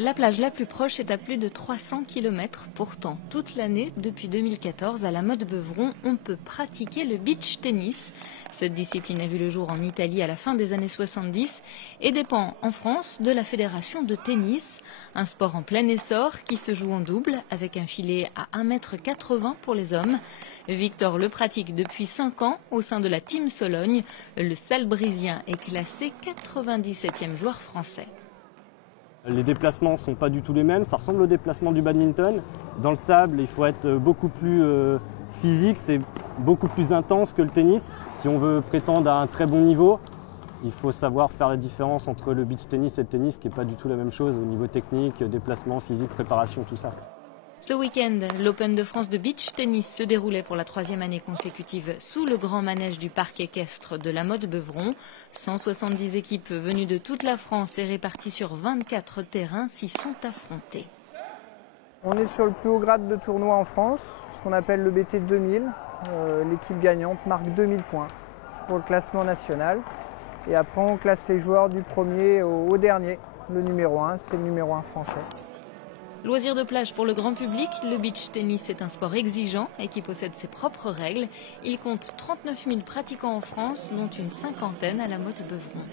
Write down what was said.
La plage la plus proche est à plus de 300 km. Pourtant, toute l'année, depuis 2014, à la Motte-Beuvron, on peut pratiquer le beach tennis. Cette discipline a vu le jour en Italie à la fin des années 70 et dépend en France de la Fédération de tennis. Un sport en plein essor qui se joue en double avec un filet à 1,80 m pour les hommes. Victor le pratique depuis 5 ans au sein de la Team Sologne. Le Salbrisien est classé 97e joueur français. Les déplacements ne sont pas du tout les mêmes, ça ressemble au déplacement du badminton. Dans le sable, il faut être beaucoup plus physique, c'est beaucoup plus intense que le tennis. Si on veut prétendre à un très bon niveau, il faut savoir faire la différence entre le beach tennis et le tennis, qui n'est pas du tout la même chose au niveau technique, déplacement, physique, préparation, tout ça. Ce week-end, l'Open de France de beach tennis se déroulait pour la 3e année consécutive sous le grand manège du parc équestre de la Motte-Beuvron. 170 équipes venues de toute la France et réparties sur 24 terrains s'y sont affrontées. On est sur le plus haut grade de tournoi en France, ce qu'on appelle le BT 2000. L'équipe gagnante marque 2000 points pour le classement national. Et après, on classe les joueurs du premier au dernier. Le numéro 1, c'est le numéro 1 français. Loisir de plage pour le grand public, le beach tennis est un sport exigeant et qui possède ses propres règles. Il compte 39 000 pratiquants en France, dont une cinquantaine à la Motte-Beuvron.